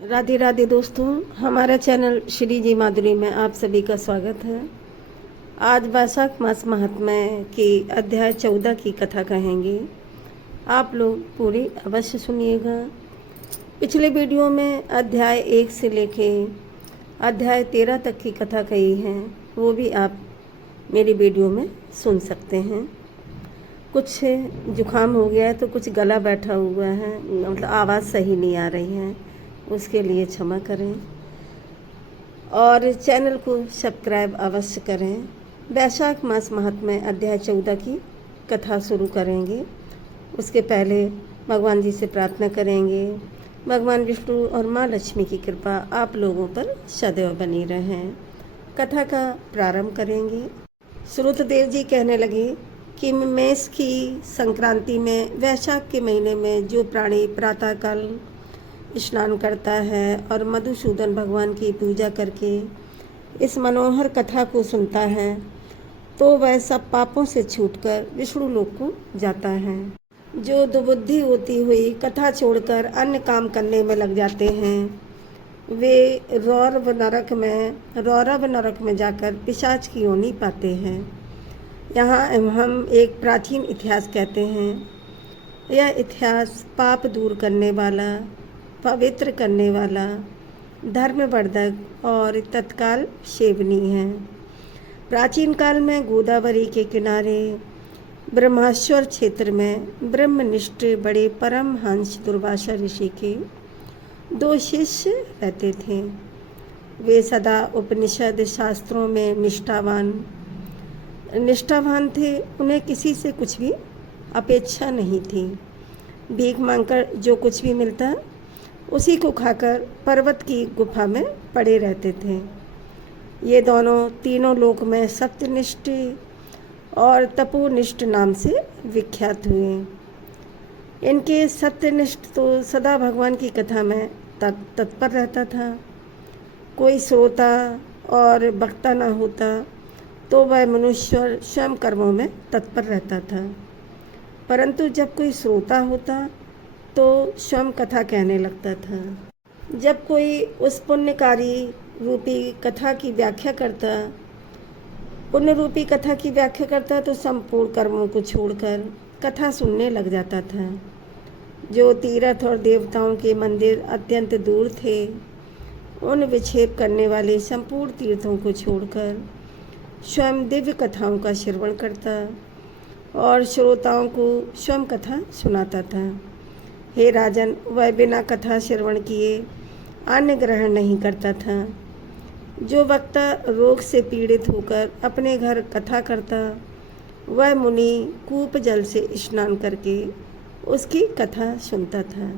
राधे राधे दोस्तों, हमारा चैनल श्री जी माधुरी में आप सभी का स्वागत है। आज वैशाख मास महात्म्य की अध्याय 14 की कथा कहेंगे। आप लोग पूरी अवश्य सुनिएगा। पिछले वीडियो में अध्याय 1 से लेके अध्याय 13 तक की कथा कही है, वो भी आप मेरी वीडियो में सुन सकते हैं। कुछ जुकाम हो गया है तो कुछ गला बैठा हुआ है, मतलब आवाज़ सही नहीं आ रही है, उसके लिए क्षमा करें और चैनल को सब्सक्राइब अवश्य करें। वैशाख मास महात्म्य अध्याय 14 की कथा शुरू करेंगे। उसके पहले भगवान जी से प्रार्थना करेंगे, भगवान विष्णु और माँ लक्ष्मी की कृपा आप लोगों पर सदैव बनी रहें। कथा का प्रारंभ करेंगे। श्रुतदेव जी कहने लगे कि मेष की संक्रांति में वैशाख के महीने में जो प्राणी प्रातःकाल स्नान करता है और मधुसूदन भगवान की पूजा करके इस मनोहर कथा को सुनता है तो वह सब पापों से छूटकर विष्णु लोक को जाता है। जो दुबुद्धि होती हुई कथा छोड़कर अन्य काम करने में लग जाते हैं वे रौरव नरक में जाकर पिशाच की योनि पाते हैं। यहाँ हम एक प्राचीन इतिहास कहते हैं। यह इतिहास पाप दूर करने वाला, पवित्र करने वाला, धर्मवर्धक और तत्काल सेवनीय है। प्राचीन काल में गोदावरी के किनारे ब्रह्मेश्वर क्षेत्र में ब्रह्मनिष्ठ बड़े परमहंस दुर्वासा ऋषि के 2 शिष्य रहते थे। वे सदा उपनिषद शास्त्रों में निष्ठावान थे। उन्हें किसी से कुछ भी अपेक्षा नहीं थी। भीख मांगकर जो कुछ भी मिलता उसी को खाकर पर्वत की गुफा में पड़े रहते थे। ये दोनों तीनों लोक में सत्यनिष्ठ और तपोनिष्ठ नाम से विख्यात हुए। इनके सत्यनिष्ठ तो सदा भगवान की कथा में तत्पर रहता था। कोई श्रोता और वक्ता न होता तो वह मनुष्य स्वयं कर्मों में तत्पर रहता था, परंतु जब कोई श्रोता होता तो स्वयं कथा कहने लगता था। जब कोई उस पुण्यकारी रूपी कथा की व्याख्या करता, पुण्य रूपी कथा की व्याख्या करता तो संपूर्ण कर्मों को छोड़कर कथा सुनने लग जाता था। जो तीर्थ और देवताओं के मंदिर अत्यंत दूर थे, उन विक्षेप करने वाले संपूर्ण तीर्थों को छोड़कर स्वयं दिव्य कथाओं का श्रवण करता और श्रोताओं को स्वयं कथा सुनाता था। हे राजन, वह बिना कथा श्रवण किए अन्न ग्रहण नहीं करता था। जो वक्ता रोग से पीड़ित होकर अपने घर कथा करता, वह मुनि कूप जल से स्नान करके उसकी कथा सुनता था।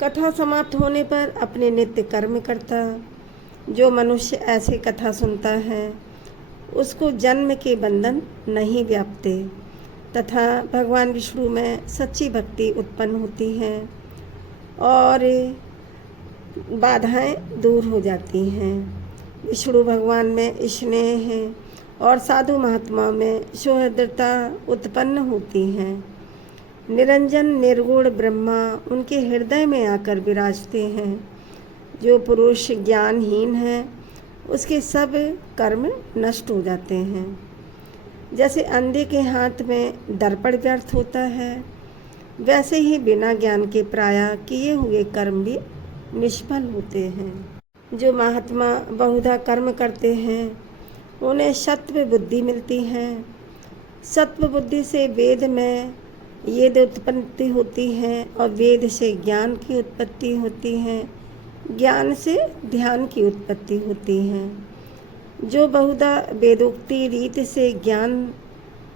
कथा समाप्त होने पर अपने नित्य कर्म करता। जो मनुष्य ऐसे कथा सुनता है उसको जन्म के बंधन नहीं व्यापते तथा भगवान विष्णु में सच्ची भक्ति उत्पन्न होती है और बाधाएं दूर हो जाती हैं। विष्णु भगवान में स्नेह है और साधु महात्मा में सुहृदता उत्पन्न होती है। निरंजन निर्गुण ब्रह्मा उनके हृदय में आकर विराजते हैं। जो पुरुष ज्ञानहीन है उसके सब कर्म नष्ट हो जाते हैं। जैसे अंधे के हाथ में दर्पण व्यर्थ होता है, वैसे ही बिना ज्ञान के प्रायः किए हुए कर्म भी निष्फल होते हैं। जो महात्मा बहुधा कर्म करते हैं उन्हें सत्व बुद्धि मिलती है। सत्व बुद्धि से वेद में येद उत्पत्ति होती है और वेद से ज्ञान की उत्पत्ति होती है, ज्ञान से ध्यान की उत्पत्ति होती है। जो बहुधा वेदोक्ति रीति से ज्ञान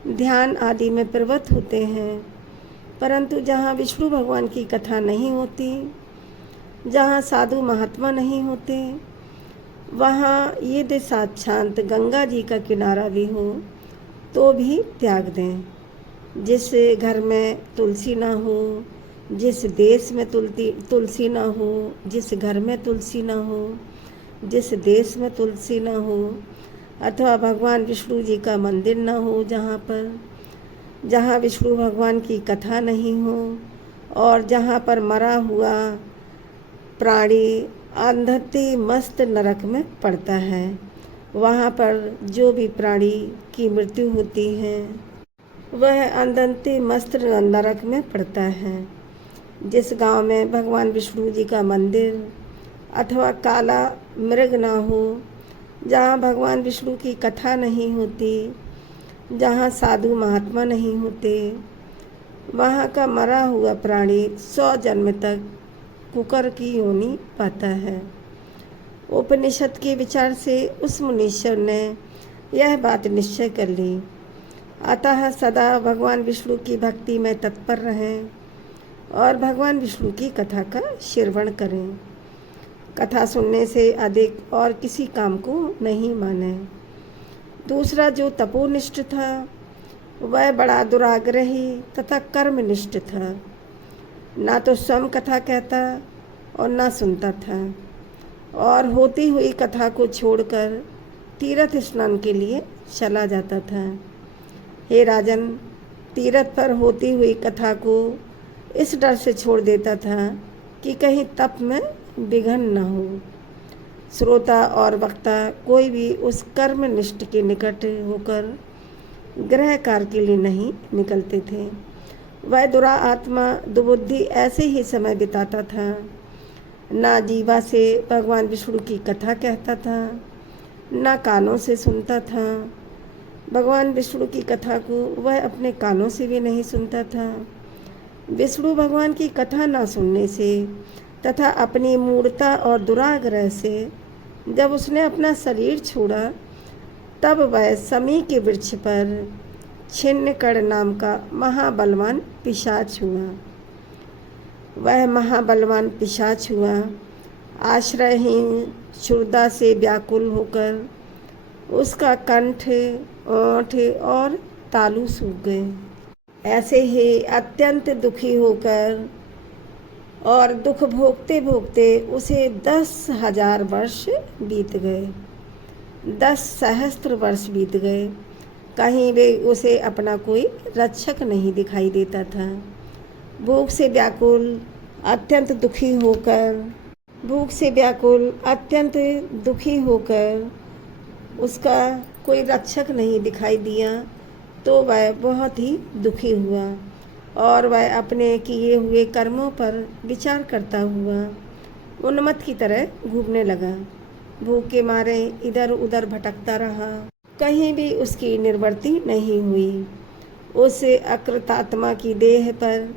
ध्यान आदि में प्रवृत्त होते हैं, परंतु जहाँ विष्णु भगवान की कथा नहीं होती, जहाँ साधु महात्मा नहीं होते, वहाँ यदि साक्षात गंगा जी का किनारा भी हो तो भी त्याग दें। जिस घर में तुलसी ना हो, जिस देश में तुलसी ना हो, जिस घर में तुलसी ना हो, जिस देश में तुलसी न हो, अथवा भगवान विष्णु जी का मंदिर न हो, जहाँ विष्णु भगवान की कथा नहीं हो और जहाँ पर मरा हुआ प्राणी अंधति मस्त नरक में पड़ता है। वहाँ पर जो भी प्राणी की मृत्यु होती है वह अंधति मस्त नरक में पड़ता है। जिस गांव में भगवान विष्णु जी का मंदिर अथवा काला मृग ना हो, जहाँ भगवान विष्णु की कथा नहीं होती, जहाँ साधु महात्मा नहीं होते, वहाँ का मरा हुआ प्राणी 100 जन्म तक कुकर की योनि पाता है। उपनिषद के विचार से उस मुनीश्वर ने यह बात निश्चय कर ली। अतः सदा भगवान विष्णु की भक्ति में तत्पर रहें और भगवान विष्णु की कथा का श्रवण करें। कथा सुनने से अधिक और किसी काम को नहीं माने। दूसरा जो तपोनिष्ठ था वह बड़ा दुराग्रही तथा कर्मनिष्ठ था। ना तो स्वयं कथा कहता और ना सुनता था, और होती हुई कथा को छोड़कर तीर्थ स्नान के लिए चला जाता था। हे राजन, तीर्थ पर होती हुई कथा को इस डर से छोड़ देता था कि कहीं तप में विघ्न न हो। श्रोता और वक्ता कोई भी उस कर्मनिष्ठ के निकट होकर गृह कार्य के लिए नहीं निकलते थे। वह दुरा आत्मा दुबुद्धि ऐसे ही समय बिताता था। ना जीवा से भगवान विष्णु की कथा कहता था, ना कानों से सुनता था। भगवान विष्णु की कथा को वह अपने कानों से भी नहीं सुनता था। विष्णु भगवान की कथा न सुनने से तथा अपनी मूढ़ता और दुराग्रह से जब उसने अपना शरीर छोड़ा, तब वह समी के वृक्ष पर छिन्नकड़ नाम का महाबलवान पिशाच हुआ। वह महाबलवान पिशाच हुआ आश्रयहीन क्षुधा से व्याकुल होकर उसका कंठ, ओठ और तालू सूख गए। ऐसे ही अत्यंत दुखी होकर और दुख भोगते भोगते उसे 10,000 वर्ष बीत गए। 10 सहस्त्र वर्ष बीत गए। कहीं भी उसे अपना कोई रक्षक नहीं दिखाई देता था। भूख से व्याकुल अत्यंत दुखी होकर उसका कोई रक्षक नहीं दिखाई दिया, तो वह बहुत ही दुखी हुआ और वह अपने किए हुए कर्मों पर विचार करता हुआ उन्मत्त की तरह घूमने लगा। भूख के मारे इधर उधर भटकता रहा, कहीं भी उसकी निवृत्ति नहीं हुई। उस अकृतात्मा की देह पर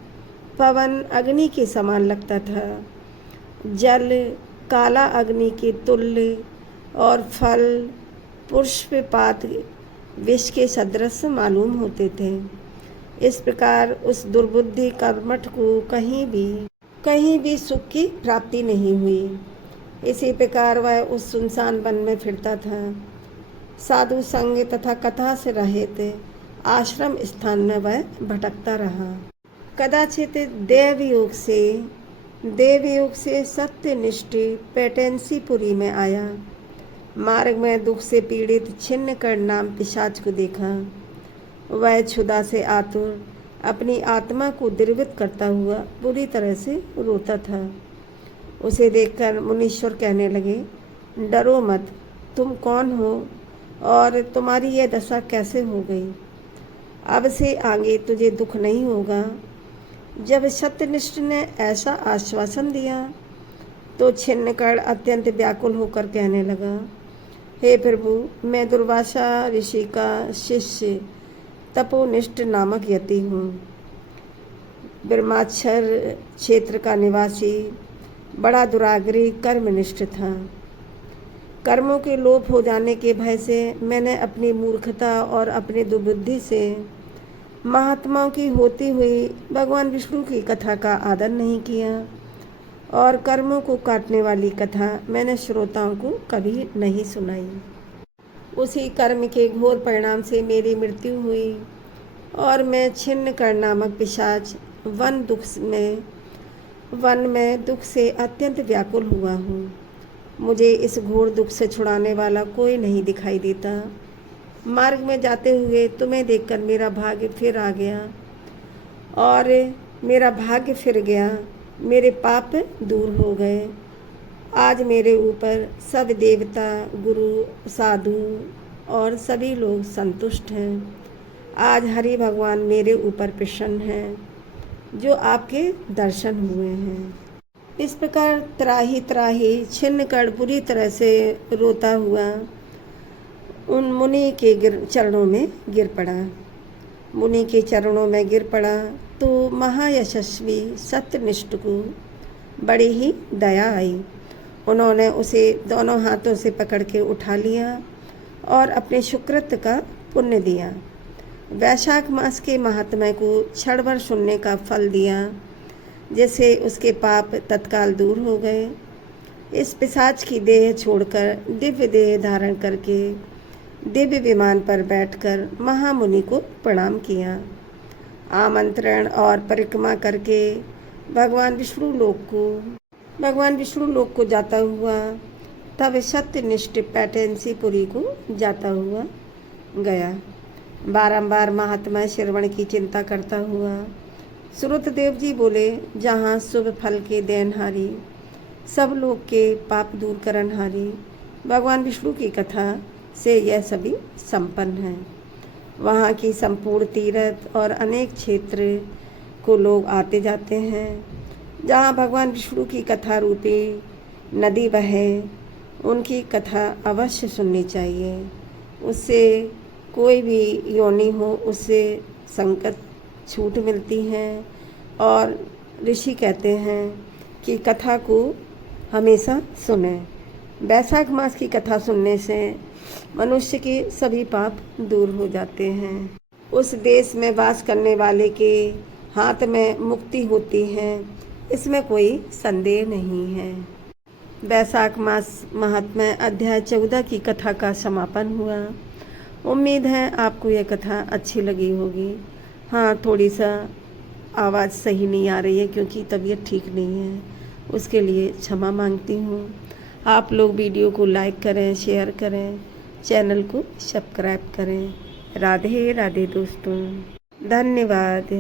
पवन अग्नि के समान लगता था, जल काला अग्नि के तुल्य और फल पुष्पपात विष के सदृश मालूम होते थे। इस प्रकार उस दुर्बुद्धि कर्मठ को कहीं भी सुख की प्राप्ति नहीं हुई। इसी प्रकार वह उस सुनसान वन में फिरता था। साधु संग तथा कथा से रहित आश्रम स्थान में वह भटकता रहा। कदाचित देवयोग से सत्यनिष्ठ पेटेंसीपुरी में आया। मार्ग में दुख से पीड़ित छिन्नकड़ नाम पिशाच को देखा। वह क्षुधा से आतुर अपनी आत्मा को द्रवित करता हुआ बुरी तरह से रोता था। उसे देखकर मुनीश्वर कहने लगे, डरो मत, तुम कौन हो और तुम्हारी यह दशा कैसे हो गई? अब से आगे तुझे दुख नहीं होगा। जब सत्यनिष्ठ ने ऐसा आश्वासन दिया तो छिन्नकड़ अत्यंत व्याकुल होकर कहने लगा, हे प्रभु, मैं दुर्वासा ऋषि का शिष्य तपोनिष्ठ नामक यति हूँ। ब्रह्माक्षर क्षेत्र का निवासी बड़ा दुराग्रही कर्मनिष्ठ था। कर्मों के लोप हो जाने के भय से मैंने अपनी मूर्खता और अपनी दुर्बुद्धि से महात्माओं की होती हुई भगवान विष्णु की कथा का आदर नहीं किया, और कर्मों को काटने वाली कथा मैंने श्रोताओं को कभी नहीं सुनाई। उसी कर्म के घोर परिणाम से मेरी मृत्यु हुई और मैं छिन्नकड़ नामक पिशाच वन में दुख से अत्यंत व्याकुल हुआ हूँ। मुझे इस घोर दुख से छुड़ाने वाला कोई नहीं दिखाई देता। मार्ग में जाते हुए तुम्हें देखकर मेरा भाग्य फिर आ गया और मेरा भाग्य फिर गया। मेरे पाप दूर हो गए आज मेरे ऊपर सब देवता, गुरु, साधु और सभी लोग संतुष्ट हैं। आज हरि भगवान मेरे ऊपर प्रसन्न हैं, जो आपके दर्शन हुए हैं। इस प्रकार त्राही त्राही छिन्नकण पूरी तरह से रोता हुआ उन मुनि के चरणों में गिर पड़ा। मुनि के चरणों में गिर पड़ा तो महायशस्वी सत्यनिष्ठ को बड़ी ही दया आई। उन्होंने उसे दोनों हाथों से पकड़ के उठा लिया और अपने सुकृत का पुण्य दिया। वैशाख मास के महात्म्य को क्षण भर सुनने का फल दिया, जिससे उसके पाप तत्काल दूर हो गए। इस पिशाच की देह छोड़कर दिव्य देह धारण करके दिव्य विमान पर बैठकर महामुनि को प्रणाम किया। आमंत्रण और परिक्रमा करके भगवान विष्णु लोक को जाता हुआ तब सत्यनिष्ठ पैटेंसीपुरी को जाता हुआ गया। बारंबार महात्मा श्रवण की चिंता करता हुआ श्रुतदेव जी बोले, जहाँ शुभ फल के देनहारी, सब लोग के पाप दूर करनहारी भगवान विष्णु की कथा से यह सभी संपन्न हैं। वहाँ की संपूर्ण तीर्थ और अनेक क्षेत्र को लोग आते जाते हैं। जहाँ भगवान विष्णु की कथा रूपी नदी बहे, उनकी कथा अवश्य सुननी चाहिए। उससे कोई भी योनि हो, उससे संकट छूट मिलती है। और ऋषि कहते हैं कि कथा को हमेशा सुने। वैशाख मास की कथा सुनने से मनुष्य के सभी पाप दूर हो जाते हैं। उस देश में वास करने वाले के हाथ में मुक्ति होती है, इसमें कोई संदेह नहीं है। वैशाख मास महात्म्य अध्याय 14 की कथा का समापन हुआ। उम्मीद है आपको यह कथा अच्छी लगी होगी। हाँ, थोड़ी सा आवाज़ सही नहीं आ रही है क्योंकि तबीयत ठीक नहीं है, उसके लिए क्षमा मांगती हूँ। आप लोग वीडियो को लाइक करें, शेयर करें, चैनल को सब्सक्राइब करें। राधे राधे दोस्तों, धन्यवाद।